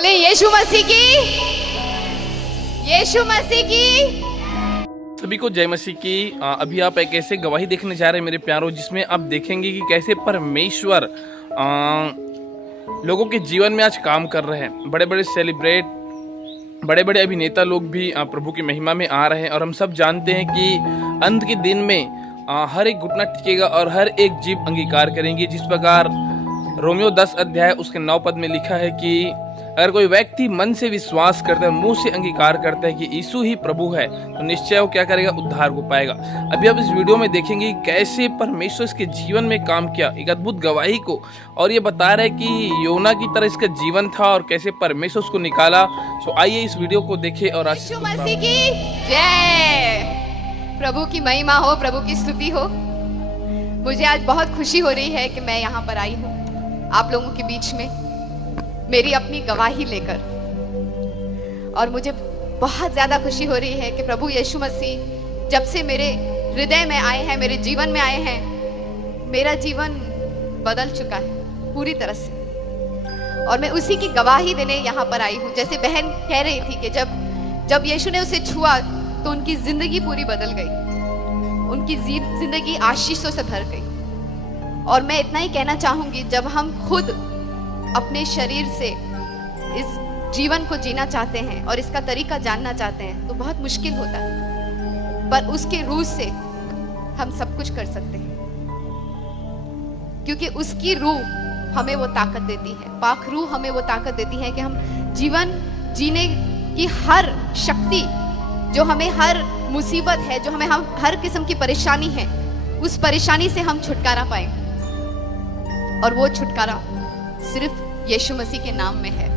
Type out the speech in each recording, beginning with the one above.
बोले यीशु मसीह की, यीशु मसीह की। सभी को जय मसीह की। अभी आप एक ऐसे गवाही देखने जा रहे हैं मेरे प्यारों, जिसमें आप देखेंगे कि कैसे परमेश्वर लोगों के जीवन में आज काम कर रहे हैं। बड़े बड़े सेलिब्रेट, बड़े बड़े अभिनेता लोग भी प्रभु की महिमा में आ रहे हैं। और हम सब जानते हैं कि अंत के दिन में हर एक घुटना टिकेगा और हर एक जीभ अंगीकार करेंगी। जिस प्रकार रोमियो 10 अध्याय उसके 9 पद में लिखा है कि अगर कोई व्यक्ति मन से विश्वास करता है, मुंह से अंगीकार करता है कि यीशु ही प्रभु है, तो निश्चय वो क्या करेगा, उद्धार को पाएगा। अभी आप इस वीडियो में देखेंगे कैसे परमेश्वर इसके जीवन में काम किया, एक अद्भुत गवाही को। और ये बता रहा है कि योना की तरह इसका जीवन था और कैसे परमेश्वर उसको निकाला। सो आइए इस वीडियो को देखें और यीशु मसीह की जय। प्रभु की महिमा हो, प्रभु की स्तुति हो। मुझे आज बहुत खुशी हो रही है कि मैं यहाँ पर आई हूँ आप लोगों के बीच में, मेरी अपनी गवाही लेकर। और मुझे बहुत ज्यादा खुशी हो रही है कि प्रभु यीशु मसीह जब से मेरे हृदय में आए हैं, मेरे जीवन में आए हैं, मेरा जीवन बदल चुका है पूरी तरह से। और मैं उसी की गवाही देने यहाँ पर आई हूँ। जैसे बहन कह रही थी कि जब यीशु ने उसे छुआ तो उनकी जिंदगी पूरी बदल गई, उनकी जिंदगी आशीषों से भर गई। और मैं इतना ही कहना चाहूंगी, जब हम खुद अपने शरीर से इस जीवन को जीना चाहते हैं और इसका तरीका जानना चाहते हैं तो बहुत मुश्किल होता है, पर उसके रूह से हम सब कुछ कर सकते हैं, क्योंकि उसकी रूह हमें वो ताकत देती है। पाक रूह हमें वो ताकत देती है कि हम जीवन जीने की हर शक्ति, जो हमें हर मुसीबत है, जो हमें हर किस्म की परेशानी है, उस परेशानी से हम छुटकारा पाएं। और वो छुटकारा सिर्फ यीशु मसीह के नाम में है,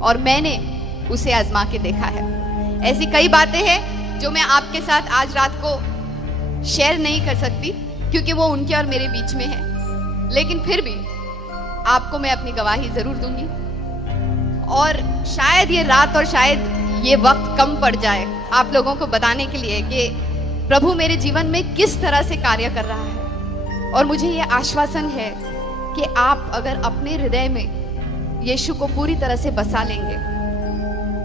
और मैंने उसे आजमा के देखा है। ऐसी कई बातें हैं जो मैं आपके साथ आज रात को शेयर नहीं कर सकती, क्योंकि वो उनके और मेरे बीच में है, लेकिन फिर भी आपको मैं अपनी गवाही जरूर दूंगी। और शायद ये रात और शायद ये वक्त कम पड़ जाए आप लोगों को बताने के लिए कि प्रभु मेरे जीवन में किस तरह से कार्य कर रहा है। और मुझे ये आश्वासन है कि आप अगर अपने हृदय में यीशु को पूरी तरह से बसा लेंगे,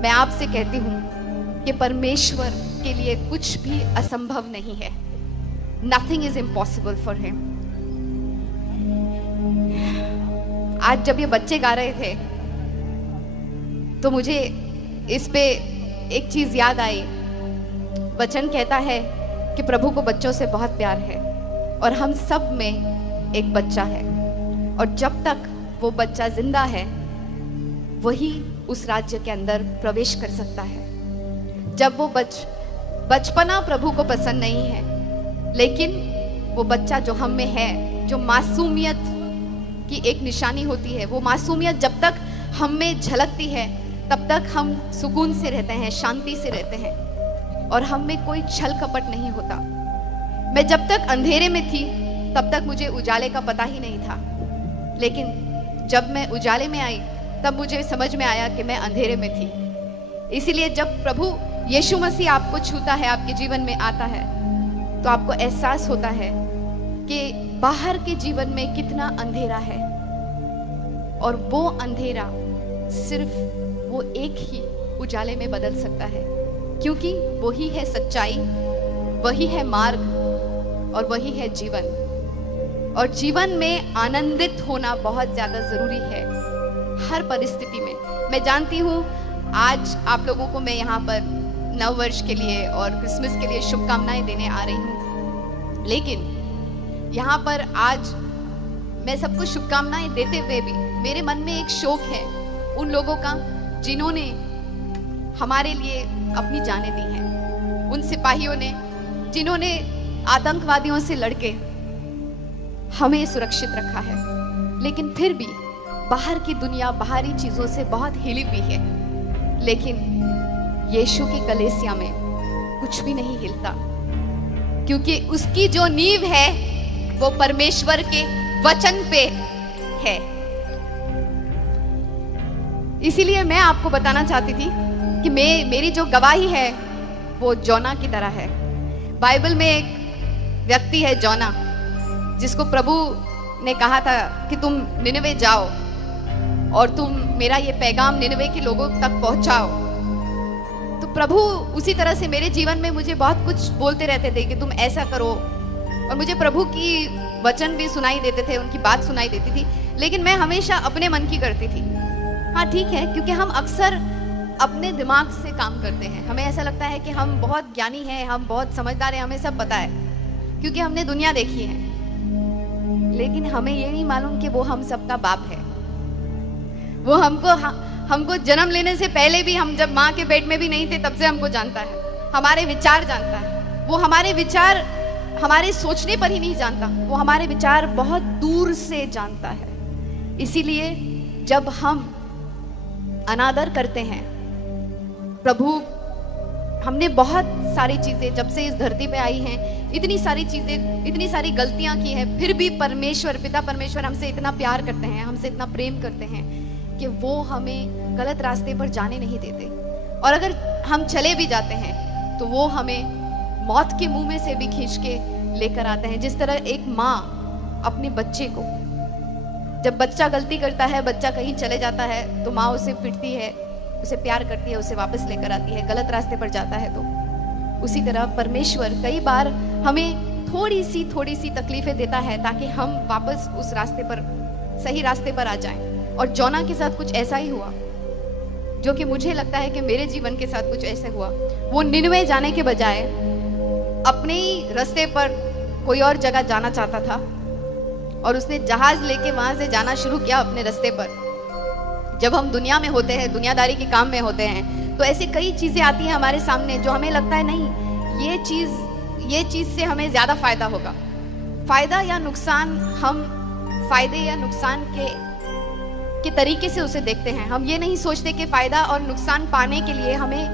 मैं आपसे कहती हूँ कि परमेश्वर के लिए कुछ भी असंभव नहीं है। Nothing is impossible for him। आज जब ये बच्चे गा रहे थे तो मुझे इस पे एक चीज याद आई। वचन कहता है कि प्रभु को बच्चों से बहुत प्यार है और हम सब में एक बच्चा है, और जब तक वो बच्चा जिंदा है वही उस राज्य के अंदर प्रवेश कर सकता है। जब वो बचपना प्रभु को पसंद नहीं है, लेकिन वो बच्चा जो हम में है, जो मासूमियत की एक निशानी होती है, वो मासूमियत जब तक हम में झलकती है तब तक हम सुकून से रहते हैं, शांति से रहते हैं, और हम में कोई छल कपट नहीं होता। मैं जब तक अंधेरे में थी तब तक मुझे उजाले का पता ही नहीं था, लेकिन जब मैं उजाले में आई तब मुझे समझ में आया कि मैं अंधेरे में थी। इसीलिए जब प्रभु यीशु मसीह आपको छूता है, आपके जीवन में आता है, तो आपको एहसास होता है कि बाहर के जीवन में कितना अंधेरा है, और वो अंधेरा सिर्फ वो एक ही उजाले में बदल सकता है, क्योंकि वही है सच्चाई, वही है मार्ग और वही है जीवन। और जीवन में आनंदित होना बहुत ज्यादा जरूरी है हर परिस्थिति में। मैं जानती हूँ आज आप लोगों को मैं यहाँ पर नव वर्ष के लिए और क्रिसमस के लिए शुभकामनाएं देने आ रही हूँ, लेकिन यहाँ पर आज मैं सबको शुभकामनाएं देते हुए भी मेरे मन में एक शोक है उन लोगों का जिन्होंने हमारे लिए अपनी जानें दी हैं, उन सिपाहियों ने जिन्होंने आतंकवादियों से लड़के हमें सुरक्षित रखा है, लेकिन फिर भी बाहर की दुनिया बाहरी चीजों से बहुत हिली हुई है, लेकिन यीशु की कलीसिया में कुछ भी नहीं हिलता, क्योंकि उसकी जो नींव है वो परमेश्वर के वचन पे है। इसीलिए मैं आपको बताना चाहती थी कि मेरी जो गवाही है वो जोना की तरह है। बाइबल में एक व्यक्ति है जोना, जिसको प्रभु ने कहा था कि तुम निनवे जाओ और तुम मेरा ये पैगाम निनवे के लोगों तक पहुंचाओ। तो प्रभु उसी तरह से मेरे जीवन में मुझे बहुत कुछ बोलते रहते थे कि तुम ऐसा करो, और मुझे प्रभु की वचन भी सुनाई देते थे, उनकी बात सुनाई देती थी, लेकिन मैं हमेशा अपने मन की करती थी। हाँ ठीक है, क्योंकि हम अक्सर अपने दिमाग से काम करते हैं। हमें ऐसा लगता है कि हम बहुत ज्ञानी हैं, हम बहुत समझदार हैं, हमें सब पता है, क्योंकि हमने दुनिया देखी है। लेकिन हमें ये नहीं मालूम कि वो हम सबका बाप है। वो हमको जन्म लेने से पहले भी, हम जब माँ के पेट में भी नहीं थे तब से हमको जानता है, हमारे विचार जानता है। वो हमारे विचार हमारे सोचने पर ही नहीं जानता, वो हमारे विचार बहुत दूर से जानता है। इसीलिए जब हम अनादर करते हैं प्रभु, हमने बहुत सारी चीजें जब से इस धरती पे आई हैं, इतनी सारी चीजें, इतनी सारी गलतियां की हैं, फिर भी परमेश्वर, पिता परमेश्वर हमसे इतना प्यार करते हैं, हमसे इतना प्रेम करते हैं कि वो हमें गलत रास्ते पर जाने नहीं देते। और अगर हम चले भी जाते हैं तो वो हमें मौत के मुंह में से भी खींच के लेकर आते हैं। जिस तरह एक माँ अपने बच्चे को, जब बच्चा गलती करता है, बच्चा कहीं चले जाता है, तो माँ उसे पिटती है, उसे प्यार करती है, उसे वापस लेकर आती है, गलत रास्ते पर जाता है तो। उसी तरह परमेश्वर कई बार हमें थोड़ी सी तकलीफें देता है ताकि हम वापस उस रास्ते पर, सही रास्ते पर आ जाएं। और जोना के साथ कुछ ऐसा ही हुआ, जो कि मुझे लगता है कि मेरे जीवन के साथ कुछ ऐसे हुआ। वो निनवे जाने के बजाय अपने ही रास्ते पर कोई और जगह जाना चाहता था, और उसने जहाज लेके वहां से जाना शुरू किया अपने रास्ते पर। जब हम दुनिया में होते हैं, दुनियादारी के काम में होते हैं, तो ऐसी कई चीजें आती हैं हमारे सामने जो हमें लगता है नहीं, ये चीज से हमें ज्यादा फायदा होगा। फायदा या नुकसान, हम फायदे या नुकसान के तरीके से उसे देखते हैं। हम ये नहीं सोचते कि फायदा और नुकसान पाने के लिए हमें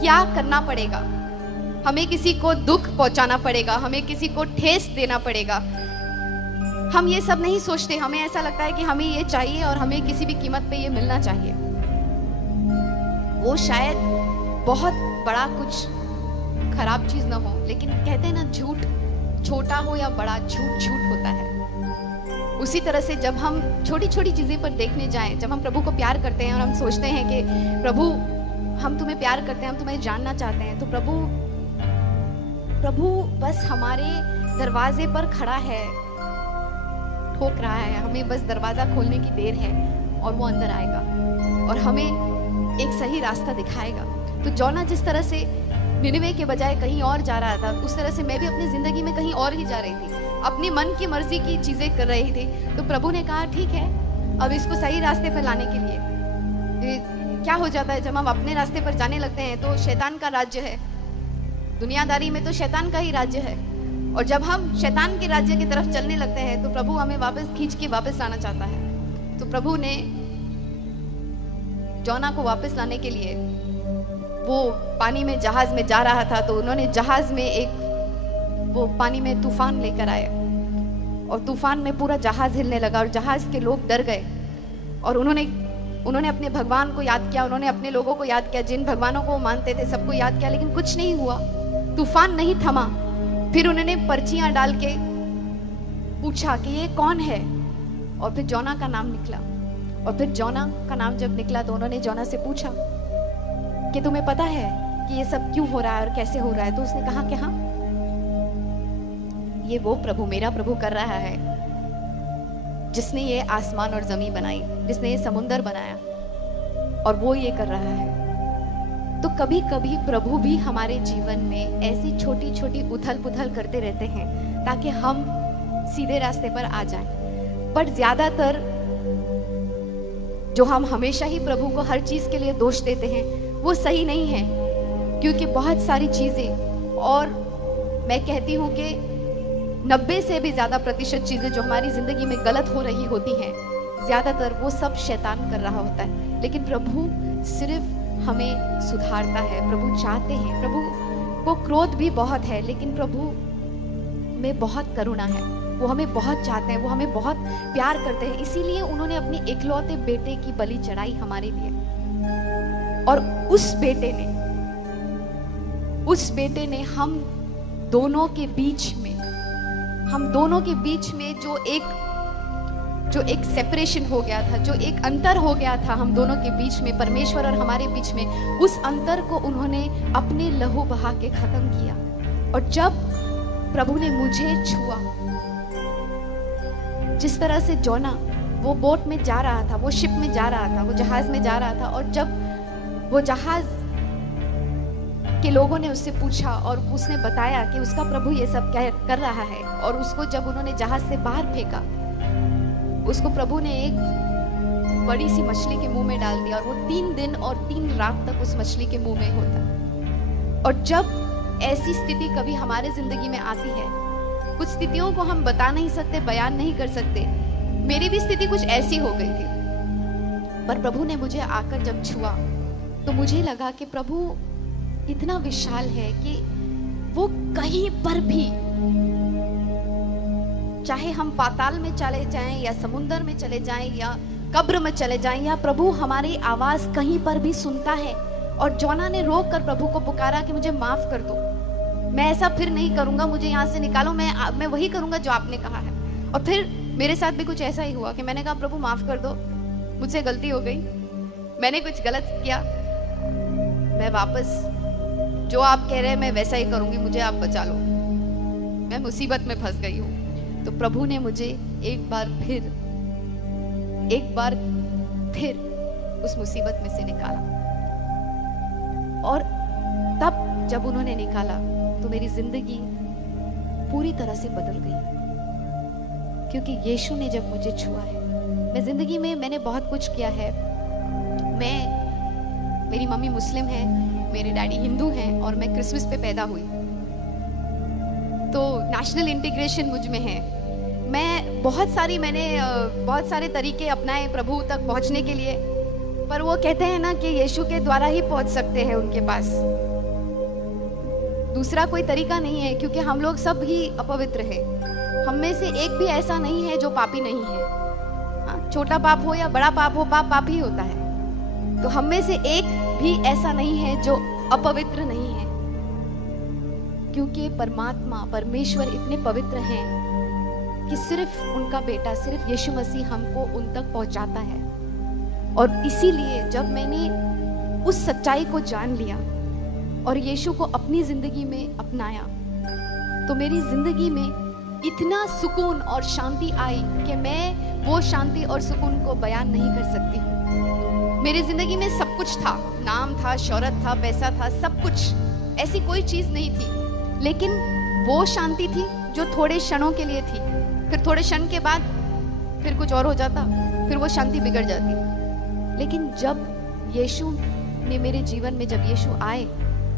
क्या करना पड़ेगा, हमें किसी को दुख पहुंचाना पड़ेगा, हमें किसी को ठेस देना पड़ेगा। हम ये सब नहीं सोचते। हमें ऐसा लगता है कि हमें ये चाहिए और हमें किसी भी कीमत पे ये मिलना चाहिए। वो शायद बहुत बड़ा कुछ खराब चीज ना हो, लेकिन कहते हैं ना, झूठ छोटा हो या बड़ा, झूठ झूठ होता है। उसी तरह से जब हम छोटी छोटी चीजें पर देखने जाएं, जब हम प्रभु को प्यार करते हैं और हम सोचते हैं कि प्रभु हम तुम्हें प्यार करते हैं, हम तुम्हें जानना चाहते हैं, तो प्रभु बस हमारे दरवाजे पर खड़ा है, ठोक रहा है, हमें बस दरवाजा खोलने की देर है और वो अंदर आएगा और हमें एक सही रास्ता दिखाएगा। तो जोना जिस तरह से निनवे के बजाय कहीं और जा रहा था, उस तरह से मैं भी अपनी जिंदगी में कहीं और ही जा रही थी, अपनी मन की मर्जी की चीजें कर रही थी। तो प्रभु ने कहा ठीक है, अब इसको सही रास्ते पर लाने के लिए क्या हो जाता है, जब हम अपने रास्ते पर जाने लगते हैं तो शैतान का राज्य है, दुनियादारी में तो शैतान का ही राज्य है। और जब हम शैतान के राज्य की तरफ चलने लगते हैं तो प्रभु हमें वापस खींच के वापस लाना चाहता है। तो प्रभु ने जोना को वापस लाने के लिए, वो पानी में जहाज में जा रहा था, तो उन्होंने जहाज में वो पानी में तूफान लेकर आए और तूफान में पूरा जहाज हिलने लगा और जहाज के लोग डर गए और उन्होंने अपने भगवान को याद किया, उन्होंने अपने लोगों को याद किया, जिन भगवानों को मानते थे सबको याद किया, लेकिन कुछ नहीं हुआ, तूफान नहीं थमा। फिर उन्होंने पर्चियां डाल के पूछा कि ये कौन है, और फिर जोना का नाम निकला। और फिर जोना का नाम जब निकला तो उन्होंने जोना से पूछा कि तुम्हें पता है कि ये सब क्यों हो रहा है और कैसे हो रहा है? तो उसने कहा कि हाँ, ये वो प्रभु, मेरा प्रभु कर रहा है जिसने ये आसमान और जमीन बनाई, जिसने ये समुंदर बनाया, और वो ये कर रहा है। तो कभी कभी प्रभु भी हमारे जीवन में ऐसी छोटी छोटी उथल पुथल करते रहते हैं ताकि हम सीधे रास्ते पर आ जाएं। पर ज्यादातर जो हम हमेशा ही प्रभु को हर चीज के लिए दोष देते हैं वो सही नहीं है, क्योंकि बहुत सारी चीजें, और मैं कहती हूँ कि 90 से भी ज्यादा प्रतिशत चीजें जो हमारी जिंदगी में गलत हो रही होती हैं, ज्यादातर वो सब शैतान कर रहा होता है। लेकिन प्रभु सिर्फ हमें सुधारता है, प्रभु चाहते हैं, प्रभु को क्रोध भी बहुत है, लेकिन प्रभु में बहुत करुणा है, वो हमें बहुत चाहते हैं, वो हमें बहुत प्यार करते हैं। इसीलिए उन्होंने अपने इकलौते बेटे की बलि चढ़ाई हमारे लिए, और उस बेटे ने हम दोनों के बीच में जो एक सेपरेशन हो गया था, जो एक अंतर हो गया था हम दोनों के बीच में, परमेश्वर और हमारे बीच में, उस अंतर को उन्होंने अपने लहू बहा के खत्म किया। और जब प्रभु ने मुझे छुआ, जिस तरह से जोना वो बोट में जा रहा था, वो शिप में जा रहा था, वो जहाज में जा रहा था, और जब वो जहाज के लोगों ने उससे पूछा और उसने बताया कि उसका प्रभु ये सब कर रहा है, और उसको जब उन्होंने जहाज से बाहर फेंका, उसको प्रभु ने एक बड़ी सी मछली के मुंह में डाल दिया, और वो 3 दिन और 3 रात तक उस मछली के मुंह में होता। और जब ऐसी स्थिति कभी हमारे जिंदगी में आती है, कुछ स्थितियों को हम बता नहीं सकते, बयान नहीं कर सकते। मेरी भी स्थिति कुछ ऐसी हो गई थी, पर प्रभु ने मुझे आकर जब छुआ तो मुझे लगा कि प्रभु इतना विशाल है कि वो कहीं पर भी, चाहे हम पाताल में चले जाएं या समुद्र में चले जाएं या कब्र में चले जाएं, या प्रभु हमारी आवाज कहीं पर भी सुनता है। और जोना ने रोक कर प्रभु को पुकारा कि मुझे माफ कर दो, मैं ऐसा फिर नहीं करूंगा, मुझे यहाँ से निकालो, मैं वही करूंगा जो आपने कहा है। और फिर मेरे साथ भी कुछ ऐसा ही हुआ कि मैंने कहा प्रभु माफ कर दो, मुझसे गलती हो गई, मैंने कुछ गलत किया, मैं वापस जो आप कह रहे हैं मैं वैसा ही करूंगी, मुझे आप बचा लो, मैं मुसीबत में फंस गई हूँ। तो प्रभु ने मुझे एक बार फिर उस मुसीबत में से निकाला। और तब जब उन्होंने निकाला तो मेरी जिंदगी पूरी तरह से बदल गई, क्योंकि यीशु ने जब मुझे छुआ है। मैं जिंदगी में मैंने बहुत कुछ किया है। मेरी मम्मी मुस्लिम है, मेरे डैडी हिंदू हैं, और मैं क्रिसमस पे पैदा हुई, तो नेशनल इंटीग्रेशन मुझ में है। मैंने बहुत सारे तरीके अपनाए प्रभु तक पहुंचने के लिए, पर वो कहते हैं ना कि यीशु के द्वारा ही पहुंच सकते हैं उनके पास, दूसरा कोई तरीका नहीं है, क्योंकि हम लोग सब ही अपवित्र है। हम में से एक भी ऐसा नहीं है जो पापी नहीं है। हाँ, छोटा पाप हो या बड़ा पाप हो, पाप ही होता है। तो हम में से एक भी ऐसा नहीं है जो अपवित्र नहीं है, क्योंकि परमेश्वर इतने पवित्र हैं कि सिर्फ उनका बेटा, सिर्फ यीशु मसीह हमको उन तक पहुंचाता है। और इसीलिए जब मैंने उस सच्चाई को जान लिया और यीशु को अपनी जिंदगी में अपनाया, तो मेरी जिंदगी में इतना सुकून और शांति आई कि मैं वो शांति और सुकून को बयान नहीं कर सकती हूँ। मेरी जिंदगी में सब कुछ था, नाम था, शौहरत था, पैसा था, सब कुछ, ऐसी कोई चीज नहीं थी, लेकिन वो शांति थी जो थोड़े क्षणों के लिए थी, फिर थोड़े क्षण के बाद फिर कुछ और हो जाता, फिर वो शांति बिगड़ जाती। लेकिन जब यीशु ने मेरे जीवन में, जब यीशु आए,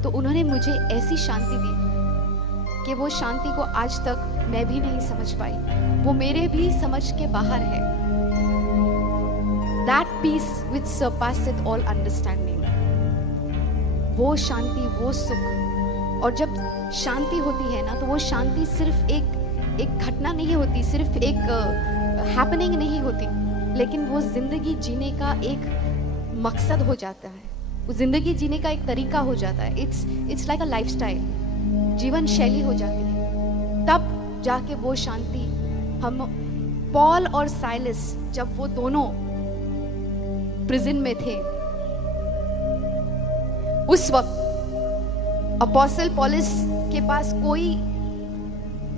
तो उन्होंने मुझे ऐसी शांति दी कि वो शांति को आज तक मैं भी नहीं समझ पाई, वो मेरे भी समझ के बाहर है। That peace which surpasseth all understanding, वो शांति, वो सुख। और जब शांति होती है ना, तो वो शांति सिर्फ एक घटना नहीं होती, सिर्फ एक हैपनिंग नहीं होती, लेकिन वो जिंदगी जीने का एक मकसद हो जाता है, वो जिंदगी जीने का एक तरीका हो जाता है। इट्स लाइक अ लाइफस्टाइल, जीवन शैली हो जाती है। तब जाके वो शांति, हम पॉल और साइलस जब वो दोनों प्रिजन में थे, उस वक्त अपोस्टल पौलुस के पास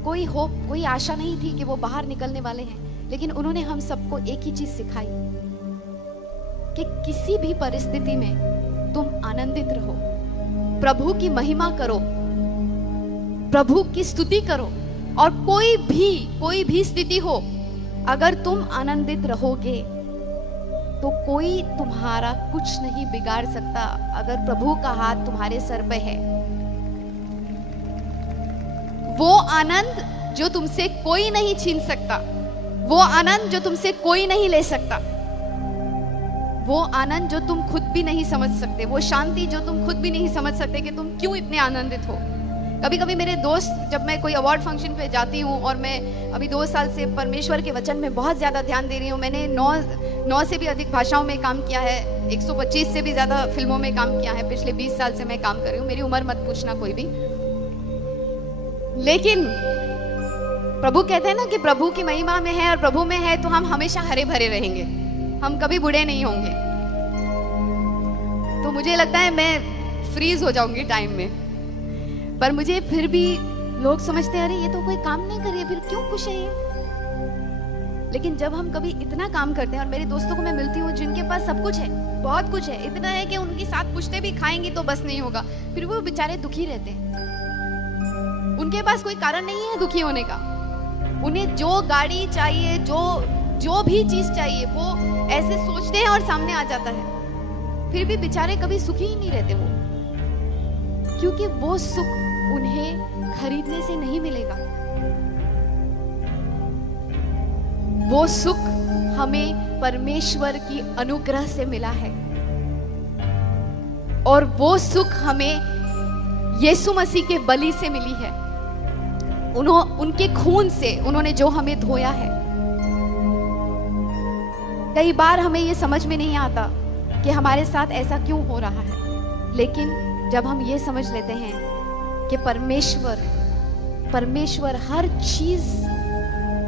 कोई होप, कोई आशा नहीं थी कि वो बाहर निकलने वाले हैं, लेकिन उन्होंने हम सबको एक ही चीज सिखाई कि किसी भी परिस्थिति में तुम आनंदित रहो, प्रभु की महिमा करो, प्रभु की स्तुति करो, और कोई भी स्थिति हो, अगर तुम आनंदित रहोगे तो कोई तुम्हारा कुछ नहीं बिगाड़ सकता, अगर प्रभु का हाथ तुम्हारे सर पे है। वो आनंद जो तुमसे कोई नहीं छीन सकता, वो आनंद जो तुमसे कोई नहीं ले सकता, वो आनंद जो तुम खुद भी नहीं समझ सकते, वो शांति जो तुम खुद भी नहीं समझ सकते कि तुम क्यों इतने आनंदित हो। कभी कभी मेरे दोस्त, जब मैं कोई अवार्ड फंक्शन पे जाती हूँ, और मैं अभी 2 साल से परमेश्वर के वचन में बहुत ज़्यादा ध्यान दे रही हूँ, मैंने 9 से भी अधिक भाषाओं में काम किया है, 125 से भी ज़्यादा फिल्मों में काम किया है, पिछले 20 साल से मैं काम कर रही हूँ, मेरी उम्र मत पूछना कोई भी। लेकिन प्रभु कहते हैं ना कि प्रभु की महिमा में है और प्रभु में है तो हम हमेशा हरे भरे रहेंगे, हम कभी बूढ़े नहीं होंगे। तो मुझे लगता है मैं फ्रीज हो जाऊंगी टाइम में, पर मुझे फिर भी लोग समझते हैं अरे ये तो कोई काम नहीं कर रही है, फिर क्यों खुश है ये। लेकिन जब हम कभी इतना काम करते हैं, और मेरे दोस्तों को मैं मिलती हूँ जिनके पास सब कुछ है, बहुत कुछ है, इतना है कि उनके साथ पूछते भी खाएंगी तो बस नहीं होगा, फिर वो बेचारे दुखी रहते हैं। उनके पास कोई कारण नहीं है दुखी होने का। उन्हें जो गाड़ी चाहिए, जो भी चीज चाहिए, वो ऐसे सोचते हैं और सामने आ जाता है, फिर भी बेचारे कभी सुखी ही नहीं रहते वो, क्योंकि वो सुख उन्हें खरीदने से नहीं मिलेगा। वो सुख हमें परमेश्वर की अनुग्रह से मिला है, और वो सुख हमें यीशु मसीह के बलि से मिली है। उनके खून से उन्होंने जो हमें धोया है। कई बार हमें ये समझ में नहीं आता कि हमारे साथ ऐसा क्यों हो रहा है, लेकिन जब हम ये समझ लेते हैं कि परमेश्वर हर चीज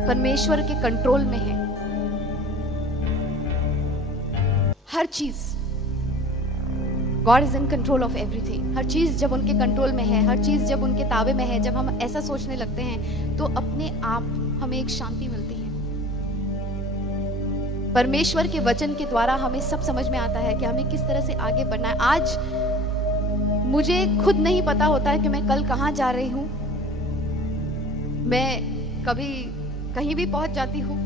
परमेश्वर के कंट्रोल में है, हर चीज, God is in control of everything. हर चीज जब उनके कंट्रोल में है, हर चीज जब उनके ताबे में है, जब हम ऐसा सोचने लगते हैं तो अपने आप हमें एक शांति मिलती है। परमेश्वर के वचन के द्वारा हमें सब समझ में आता है कि हमें किस तरह से आगे बढ़ना है। आज मुझे खुद नहीं पता होता है कि मैं कल कहाँ जा रही हूँ। मैं कभी कहीं भी पहुंच जाती हूँ,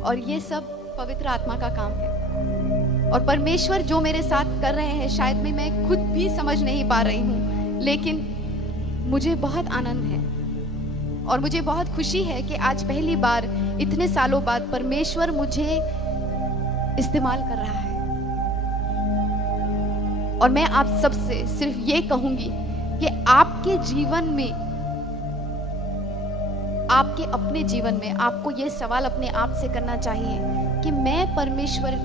और ये सब पवित्र आत्मा का काम है। और परमेश्वर जो मेरे साथ कर रहे हैं शायद मैं खुद भी समझ नहीं पा रही हूँ, लेकिन मुझे बहुत आनंद है और मुझे बहुत खुशी है कि आज पहली बार इतने सालों बाद परमेश्वर मुझे इस्तेमाल कर रहा है। और मैं आप सबसे सिर्फ ये कहूंगी कि आपके जीवन में, आपके अपने जीवन में आपको ये सवाल अपने आप से करना चाहिए कि मैं परमेश्वर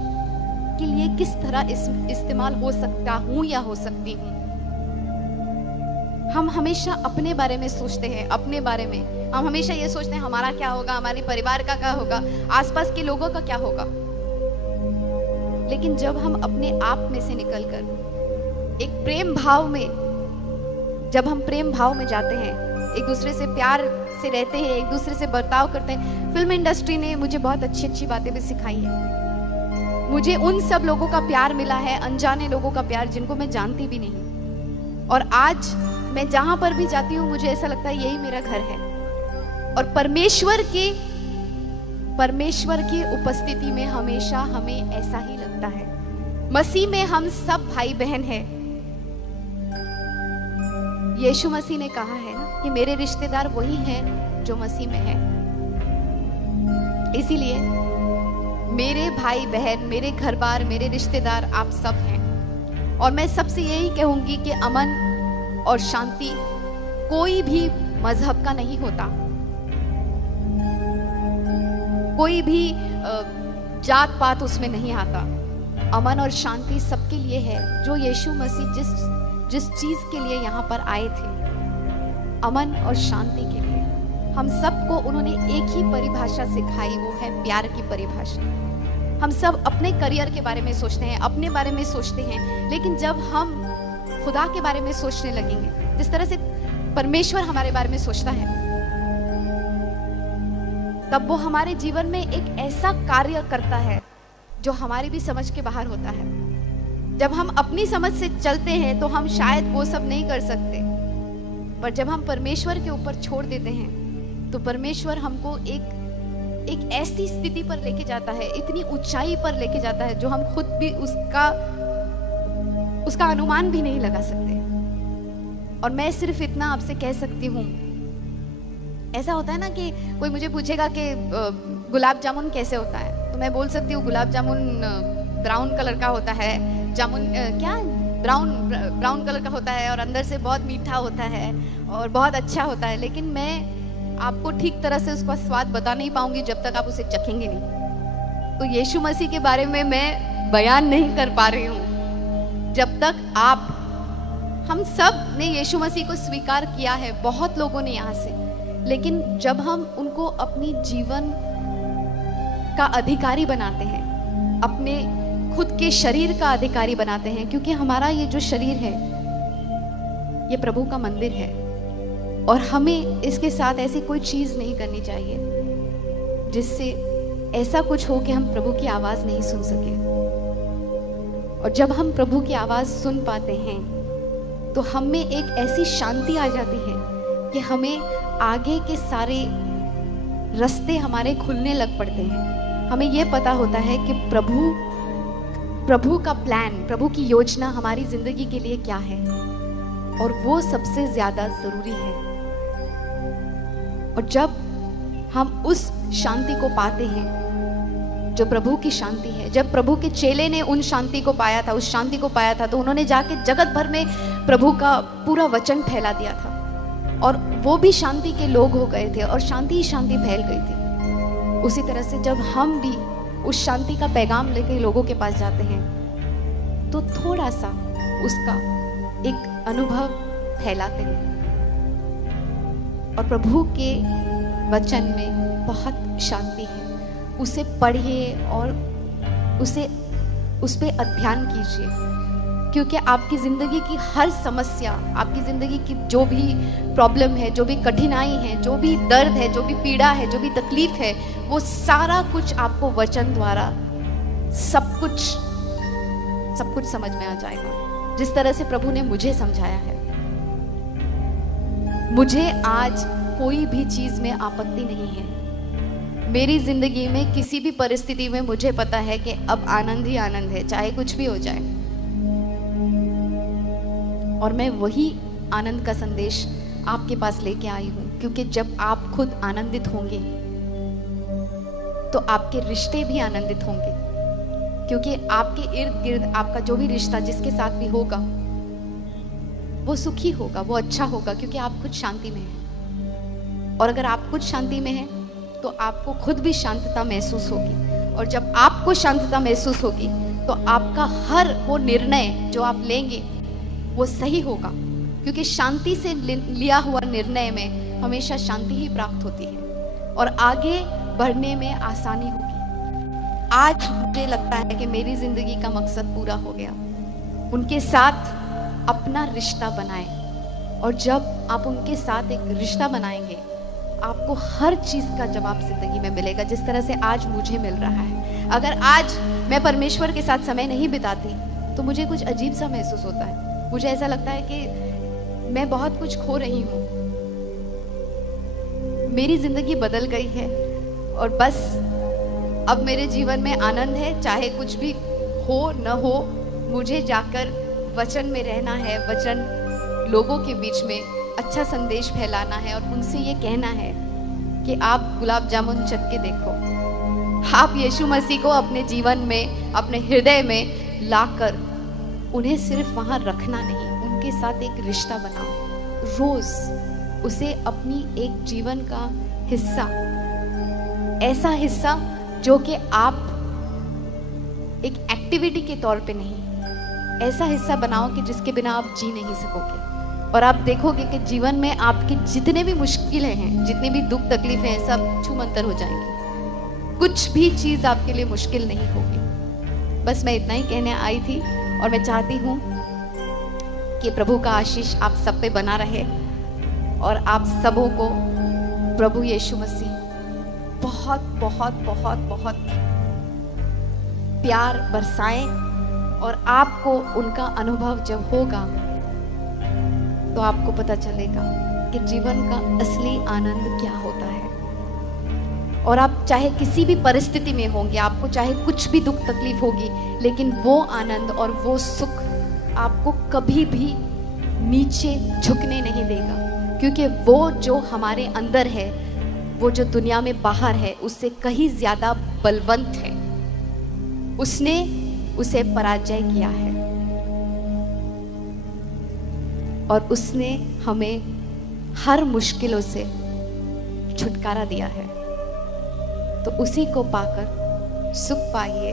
के लिए किस तरह इस्तेमाल हो सकता हूं या हो सकती हूं। हम हमेशा अपने बारे में सोचते हैं, अपने बारे में हम हमेशा ये सोचते हैं हमारा क्या होगा, हमारे परिवार का क्या होगा, आसपास के लोगों का क्या होगा। लेकिन जब हम अपने आप में से निकलकर एक प्रेम भाव में, जब हम प्रेम भाव में जाते हैं, एक दूसरे से प्यार से रहते हैं, एक दूसरे से बर्ताव करते हैं। फिल्म इंडस्ट्री ने मुझे बहुत अच्छी अच्छी बातें भी सिखाई है। मुझे उन सब लोगों का प्यार मिला है, अनजाने लोगों का प्यार जिनको मैं जानती भी नहीं, और आज मैं जहां पर भी जाती हूँ मुझे ऐसा लगता है यही मेरा घर है। और परमेश्वर की उपस्थिति में हमेशा हमें ऐसा ही लगता है। मसीह में हम सब भाई बहन हैं। यीशु मसीह ने कहा है ना कि मेरे रिश्तेदार वही हैं जो मसीह में हैं। इसीलिए मेरे भाई बहन, मेरे घर बार, मेरे रिश्तेदार आप सब हैं। और मैं सबसे यही कहूंगी कि अमन और शांति कोई भी मजहब का नहीं होता, कोई भी जात पात उसमें नहीं आता। अमन और शांति सबके लिए है, जो यीशु मसीह जिस चीज के लिए यहाँ पर आए थे, अमन और शांति के लिए। हम सबको उन्होंने एक ही परिभाषा सिखाई, वो है प्यार की परिभाषा। हम सब अपने करियर के बारे में सोचते हैं, अपने बारे में सोचते हैं, लेकिन जब हम खुदा के बारे में सोचने लगेंगे, जिस तरह से परमेश्वर हमारे बारे में सोचता है, तब वो हमारे जीवन में एक ऐसा कार्य करता है जो हमारी भी समझ के बाहर होता है। जब हम अपनी समझ से चलते हैं तो हम शायद वो सब नहीं कर सकते, पर जब हम परमेश्वर के ऊपर छोड़ देते हैं तो परमेश्वर हमको एक ऐसी स्थिति पर लेके जाता है, इतनी ऊंचाई पर लेके जाता है जो हम खुद भी उसका अनुमान भी नहीं लगा सकते। और मैं सिर्फ इतना आपसे कह सकती हूँ, ऐसा होता है ना कि कोई मुझे पूछेगा कि गुलाब जामुन कैसे होता है, तो मैं बोल सकती हूँ गुलाब जामुन ब्राउन कलर का होता है, जामुन ब्राउन कलर का होता है और अंदर से बहुत मीठा होता है और बहुत अच्छा होता है। लेकिन मैं आपको ठीक तरह से उसका स्वाद बता नहीं पाऊंगी जब तक आप उसे चखेंगे नहीं। तो यीशु मसीह के बारे में मैं बयान नहीं कर पा रही हूँ जब तक हम सब ने यीशु मसीह को स्वीकार किया है, बहुत लोगों ने यहाँ से, लेकिन जब हम उनको अपनी जीवन का अधिकारी बनाते हैं, अपने खुद के शरीर का अधिकारी बनाते हैं, क्योंकि हमारा ये जो शरीर है ये प्रभु का मंदिर है और हमें इसके साथ ऐसी कोई चीज नहीं करनी चाहिए जिससे ऐसा कुछ हो कि हम प्रभु की आवाज नहीं सुन सके। और जब हम प्रभु की आवाज सुन पाते हैं तो हम में एक ऐसी शांति आ जाती है कि हमें आगे के सारे रास्ते हमारे खुलने लग पड़ते हैं। हमें यह पता होता है कि प्रभु का प्लान, प्रभु की योजना हमारी जिंदगी के लिए क्या है और वो सबसे ज्यादा जरूरी है। और जब हम उस शांति को पाते हैं जो प्रभु की शांति है, जब प्रभु के चेले ने उन शांति को पाया था, उस शांति को पाया था, तो उन्होंने जाके जगत भर में प्रभु का पूरा वचन फैला दिया था और वो भी शांति के लोग हो गए थे और शांति ही शांति फैल गई थी। उसी तरह से जब हम भी उस शांति का पैगाम लेकर लोगों के पास जाते हैं तो थोड़ा सा उसका एक अनुभव फैलाते हैं। और प्रभु के वचन में बहुत शांति है, उसे पढ़िए और उस पे अध्ययन कीजिए, क्योंकि आपकी जिंदगी की हर समस्या, आपकी जिंदगी की जो भी प्रॉब्लम है, जो भी कठिनाई है, जो भी दर्द है, जो भी पीड़ा है, जो भी तकलीफ है, वो सारा कुछ आपको वचन द्वारा सब कुछ समझ में आ जाएगा। जिस तरह से प्रभु ने मुझे समझाया है, मुझे आज कोई भी चीज में आपत्ति नहीं है। मेरी जिंदगी में किसी भी परिस्थिति में मुझे पता है कि अब आनंद ही आनंद है, चाहे कुछ भी हो जाए। और मैं वही आनंद का संदेश आपके पास लेके आई हूं, क्योंकि जब आप खुद आनंदित होंगे तो आपके रिश्ते भी आनंदित होंगे, क्योंकि आपके इर्द गिर्द आपका जो भी रिश्ता जिसके साथ भी होगा वो सुखी होगा, वो अच्छा होगा, क्योंकि आप खुद शांति में हैं। और अगर आप खुद शांति में हैं तो आपको खुद भी शांतता महसूस होगी, और जब आपको शांतता महसूस होगी तो आपका हर वो निर्णय जो आप लेंगे वो सही होगा, क्योंकि शांति से लिया हुआ निर्णय में हमेशा शांति ही प्राप्त होती है और आगे बढ़ने में आसानी होगी। आज मुझे लगता है कि मेरी जिंदगी का मकसद पूरा हो गया। उनके साथ अपना रिश्ता बनाएं, और जब आप उनके साथ एक रिश्ता बनाएंगे आपको हर चीज का जवाब जिंदगी में मिलेगा, जिस तरह से आज मुझे मिल रहा है। अगर आज मैं परमेश्वर के साथ समय नहीं बिताती तो मुझे कुछ अजीब सा महसूस होता है। मुझे ऐसा लगता है कि मैं बहुत कुछ खो रही हूँ। मेरी जिंदगी बदल गई है और बस अब मेरे जीवन में आनंद है, चाहे कुछ भी हो न हो। मुझे जाकर वचन में रहना है, वचन लोगों के बीच में अच्छा संदेश फैलाना है और उनसे ये कहना है कि आप गुलाब जामुन चख के देखो, आप यीशु मसीह को अपने जीवन में, अपने हृदय में लाकर उन्हें सिर्फ वहां रखना नहीं, उनके साथ एक रिश्ता बनाओ। रोज उसे अपनी एक जीवन का हिस्सा, ऐसा हिस्सा जो कि आप एक एक्टिविटी के तौर पे नहीं, ऐसा हिस्सा बनाओ कि जिसके बिना आप जी नहीं सकोगे। और आप देखोगे कि जीवन में आपकी जितने भी मुश्किलें हैं, जितनी भी दुख तकलीफें हैं, सब छूमंतर हो जाएंगी। कुछ भी चीज आपके लिए मुश्किल नहीं होगी। बस मैं इतना ही कहने आई थी और मैं चाहती हूँ कि प्रभु का आशीष आप सब पे बना रहे और आप सबों को प्रभु यीशु मसीह बहुत बहुत बहुत बहुत प्यार बरसाएं, और आपको उनका अनुभव जब होगा तो आपको पता चलेगा कि जीवन का असली आनंद क्या होता है। और आप चाहे किसी भी परिस्थिति में होंगे, आपको चाहे कुछ भी दुख तकलीफ होगी, लेकिन वो आनंद और वो सुख आपको कभी भी नीचे झुकने नहीं देगा, क्योंकि वो जो हमारे अंदर है, वो जो दुनिया में बाहर है, उससे कहीं ज्यादा बलवंत है। उसने उसे पराजय किया है और उसने हमें हर मुश्किलों से छुटकारा दिया है। तो उसी को पाकर सुख पाइए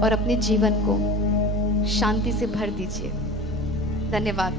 और अपने जीवन को शांति से भर दीजिए। धन्यवाद।